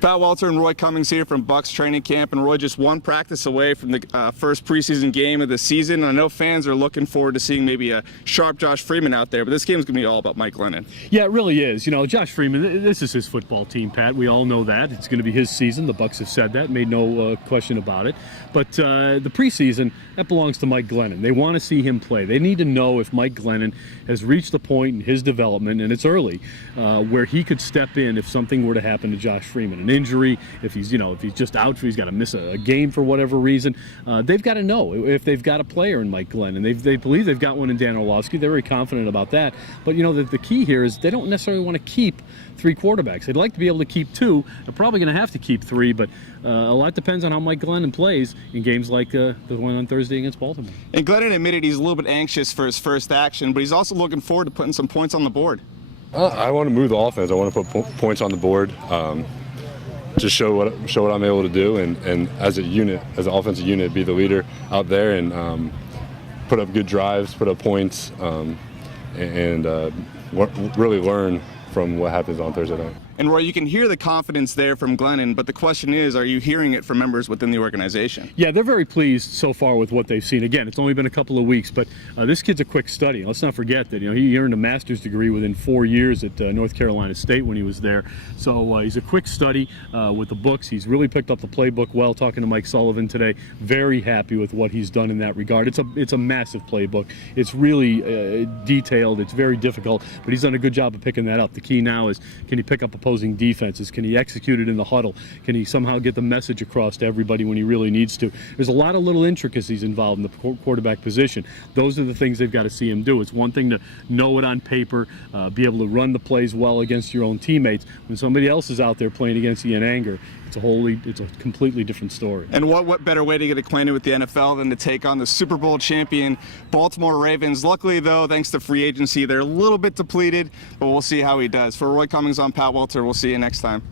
Pat Walter and Roy Cummings here from Bucs training camp, and Roy, just one practice away from the first preseason game of the season. And I know fans are looking forward to seeing maybe a sharp Josh Freeman out there, but this game is going to be all about Mike Glennon. Yeah, it really is. You know, Josh Freeman, this is his football team, Pat. We all know that. It's going to be his season. The Bucs have said that, made no question about it. But the preseason, that belongs to Mike Glennon. They want to see him play. They need to know if Mike Glennon has reached the point in his development, and it's early, where he could step in if something were to happen to Josh Freeman. An injury, if he's just out, if he's got to miss a game for whatever reason, they've got to know if they've got a player in Mike Glennon. They believe they've got one in Dan Orlovsky. They're very confident about that. But the key here is they don't necessarily want to keep 3 quarterbacks. They'd like to be able to keep 2. They're probably going to have to keep 3, but a lot depends on how Mike Glennon plays in games like the one on Thursday against Baltimore. And Glennon admitted he's a little bit anxious for his first action, but he's also looking forward to putting some points on the board. I want to move the offense. I want to put points on the board. Just show what I'm able to do, and as a unit, as an offensive unit, be the leader out there and put up good drives, put up points, and really learn from what happens on Thursday night. And Roy, you can hear the confidence there from Glennon, but the question is, are you hearing it from members within the organization? Yeah, they're very pleased so far with what they've seen. Again, it's only been a couple of weeks, but this kid's a quick study. Let's not forget that he earned a master's degree within 4 years at North Carolina State when he was there. So he's a quick study with the books. He's really picked up the playbook well. Talking to Mike Sullivan today, very happy with what he's done in that regard. It's a massive playbook. It's really detailed. It's very difficult, but he's done a good job of picking that up. The key now is, can he pick up opposing defenses? Can he execute it in the huddle? Can he somehow get the message across to everybody when he really needs to? There's a lot of little intricacies involved in the quarterback position. Those are the things they've got to see him do. It's one thing to know it on paper, be able to run the plays well against your own teammates. When somebody else is out there playing against you in anger, it's a completely different story. And what better way to get acquainted with the NFL than to take on the Super Bowl champion Baltimore Ravens? Luckily, though, thanks to free agency, they're a little bit depleted, but we'll see how he does. For Roy Cummings, I'm Pat Walter. We'll see you next time.